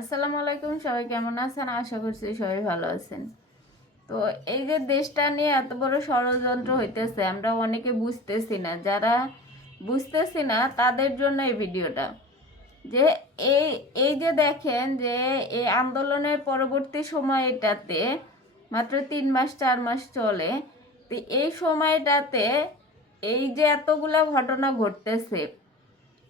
আসসালামু আলাইকুম, সবাই কেমন আছেন? আশা করছি সবাই ভালো আছেন। তো এই যে দেশটা নিয়ে এত বড় ষড়যন্ত্র হইতেছে, আমরা অনেকে বুঝতেছি না। যারা বুঝতেছি না, তাদের জন্য এই ভিডিওটা। যে এই এই যে দেখেন যে এই আন্দোলনের পরবর্তী সময়টাতে, মাত্র তিন মাস, চার মাস চলে, তো এই সময়টাতে এই যে এতগুলা ঘটনা ঘটতেছে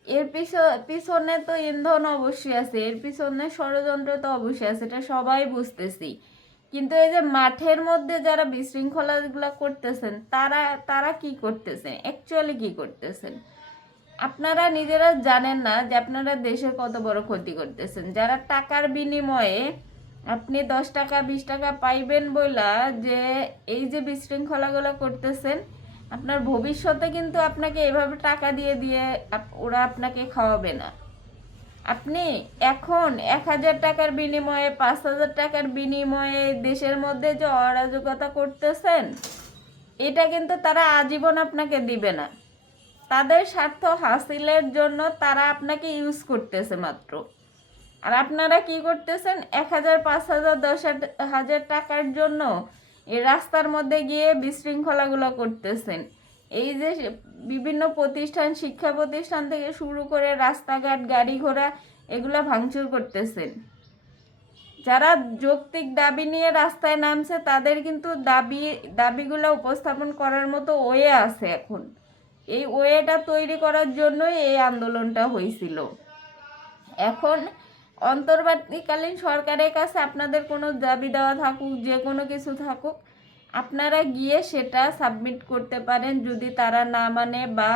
এর পিছ- পিছনে তো ইন্ধন অবশ্যই আছে, এর পিছনে ষড়যন্ত্র তো অবশ্যই আছে, এটা সবাই বুঝতেছি। কিন্তু এই যে মাঠের মধ্যে যারা বিশৃঙ্খলাগুলো করতেছেন, তারা তারা কি করতেছেন? অ্যাকচুয়ালি কি করতেছেন? আপনারা নিজেরা জানেন না যে আপনারা দেশের কত বড় ক্ষতি করতেছেন। যারা টাকার বিনিময়ে আপনি দশ টাকা, বিশ টাকা পাইবেন বইলা যে এই যে বিশৃঙ্খলাগুলো করতেছেন আপনার ভবিষ্যতে কিন্তু আপনাকে এভাবে টাকা দিয়ে দিয়ে ওরা আপনাকে খাওয়াবে না। আপনি এখন এক হাজার টাকার বিনিময়ে, পাঁচ হাজার টাকার বিনিময়ে দেশের মধ্যে যে অরাজকতা করতেছেন, এটা কিন্তু তারা আজীবন আপনাকে দিবে না। তাদের স্বার্থ হাসিলের জন্য তারা আপনাকে ইউজ করতেছে মাত্র। আর আপনারা কি করতেছেন? এক হাজার, পাঁচ হাজার, দশ হাজার টাকার জন্য এই রাস্তার মধ্যে গিয়ে বিশৃঙ্খলাগুলো করতেছেন। এই যে বিভিন্ন প্রতিষ্ঠান, শিক্ষা প্রতিষ্ঠান থেকে শুরু করে রাস্তাঘাট, গাড়ি ঘোড়া, এগুলো ভাঙচুর করতেছেন। যারা যৌক্তিক দাবি নিয়ে রাস্তায় নামছে, তাদের কিন্তু দাবি, দাবিগুলো উপস্থাপন করার মতো ওয়ে আছে এখন। এই ওয়েটা তৈরি করার জন্যই এই আন্দোলনটা হয়েছিল এখন অন্তর্বর্তীকালীন সরকারের কাছে আপনাদের কোনো দাবি দেওয়া থাকুক, যে কোনো কিছু থাকুক, আপনারা গিয়ে সেটা সাবমিট করতে পারেন যদি তারা না মানে বা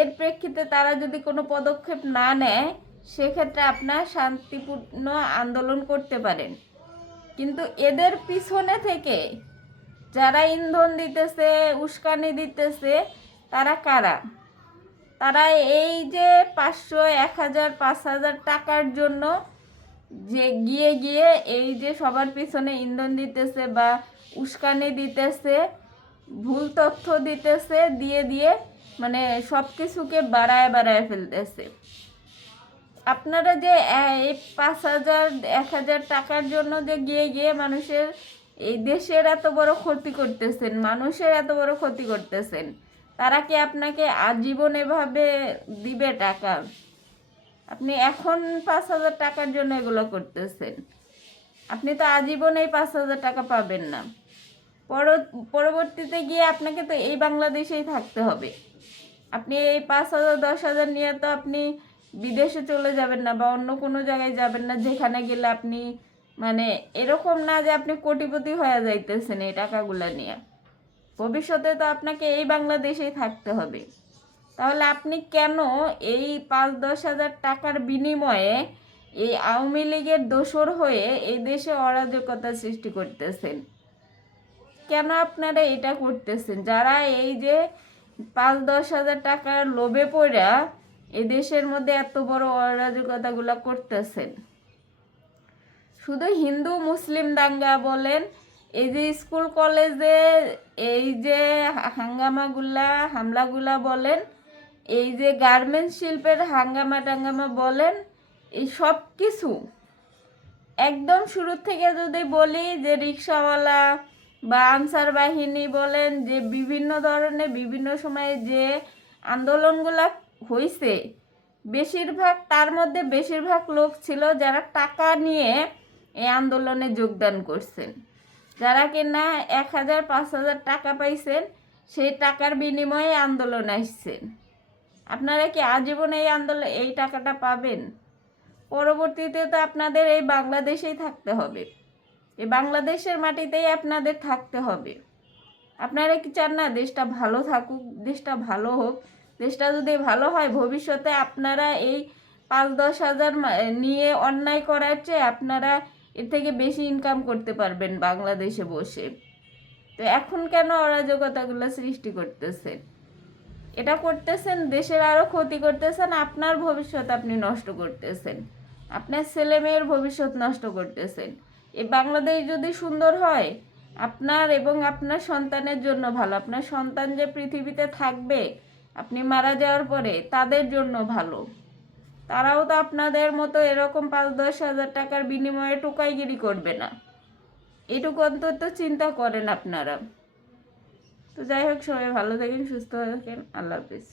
এর প্রেক্ষিতে তারা যদি কোনো পদক্ষেপ না নেয়, সেক্ষেত্রে আপনার শান্তিপূর্ণ আন্দোলন করতে পারেন। কিন্তু এদের পিছনে থেকে যারা ইন্ধন দিতেছে, উস্কানি দিতেছে, তারা কারা? তারা এই যে পাঁচশো, এক হাজার, পাঁচ হাজার টাকার জন্য যে গিয়ে গিয়ে এই যে সবার পিছনে ইন্ধন দিতেছে বা উস্কানি দিতেছে, ভুল তথ্য দিতেছে, দিয়ে দিয়ে মানে সব কিছুকে বাড়ায় বাড়ায় ফেলতেছে। আপনারা যে এই পাঁচ হাজার, এক হাজার টাকার জন্য যে গিয়ে গিয়ে মানুষের, এই দেশের এত বড় ক্ষতি করতেছেন, মানুষের এত বড় ক্ষতি করতেছেন, তারা কি আপনাকে আজীবন এভাবে দিবে টাকা? আপনি এখন পাঁচ হাজার টাকার জন্য এগুলো করতেছেন। আপনি তো আজীবন এই পাঁচ হাজার টাকা পাবেন না। পর- পরবর্তীতে গিয়ে আপনাকে তো এই বাংলাদেশেই থাকতে হবে। আপনি এই পাঁচ হাজার, দশ হাজার নিয়ে তো আপনি বিদেশে চলে যাবেন না বা অন্য কোনো জায়গায় যাবেন না, যেখানে গেলে আপনি মানে এরকম না যে আপনি কোটিপতি হয়ে যাইতেছেন এই টাকাগুলো নিয়ে। ভবিষ্যতে তো আপনাকে এই বাংলাদেশেই থাকতে হবে। তাহলে আপনি কেন এই পাঁচ দশ হাজার টাকার বিনিময়ে এই আওয়ামী লীগের দোসর হয়ে এই দেশে অরাজকতা সৃষ্টি করতেছেন? কেন আপনারা এটা করতেছেন? যারা এই যে পাঁচ দশ হাজার টাকার লোভে পড়া এই দেশের মধ্যে এত বড় অরাজকতাগুলো করতেছেন? শুধু হিন্দু, মুসলিম দাঙ্গা বলেন, এই যে স্কুল, কলেজে এই যে হাঙ্গামাগুলা, হামলাগুলা বলেন এই যে গার্মেন্টস শিল্পের হাঙ্গামা টাঙ্গামা বলেন, এই সব কিছু একদম শুরু থেকে যদি বলি যে রিক্সাওয়ালা বা আনসার বাহিনী বলেন, যে বিভিন্ন ধরনের বিভিন্ন সময়ে যে আন্দোলনগুলা হয়েছে বেশিরভাগ তার মধ্যে বেশিরভাগ লোক ছিল যারা টাকা নিয়ে এই আন্দোলনে যোগদান করছেন। যারা কিনা এক হাজার, পাঁচ হাজার টাকা পাইছেন, সেই টাকার বিনিময়ে আন্দোলন আসছেন আপনারা কি আজীবন এই আন্দোলন, এই টাকাটা পাবেন? পরবর্তীতে তো আপনাদের এই বাংলাদেশেই থাকতে হবে। এই বাংলাদেশের মাটিতেই আপনাদের থাকতে হবে। আপনারা কি চান না দেশটা ভালো থাকুক, দেশটা ভালো হোক? দেশটা যদি ভালো হয়, ভবিষ্যতে আপনারা এই পাঁচ দশ হাজার নিয়ে অন্যায় করার চেয়ে আপনারা এর থেকে বেশি ইনকাম করতে পারবেন বাংলাদেশে বসে। তো এখন কেন অরাজকতাগুলো সৃষ্টি করতেছেন এটা করতেছেন, দেশের আরও ক্ষতি করতেছেন, আপনার ভবিষ্যৎ আপনি নষ্ট করতেছেন। আপনার ছেলে মেয়ের ভবিষ্যৎ নষ্ট করতেছেন। এই বাংলাদেশ যদি সুন্দর হয়, আপনার এবং আপনার সন্তানের জন্য ভালো। আপনার সন্তান যে পৃথিবীতে থাকবে, আপনি মারা যাওয়ার পরে তাদের জন্য ভালো। তারাও তো আপনাদের মতো এরকম পাঁচ দশ হাজার টাকার বিনিময়ে টোকাইগিরি করবে না। এটুকু অন্তত চিন্তা করেন আপনারা। তো যাই হোক সবাই ভালো থাকেন সুস্থ থাকেন আল্লাহ হাফিজ।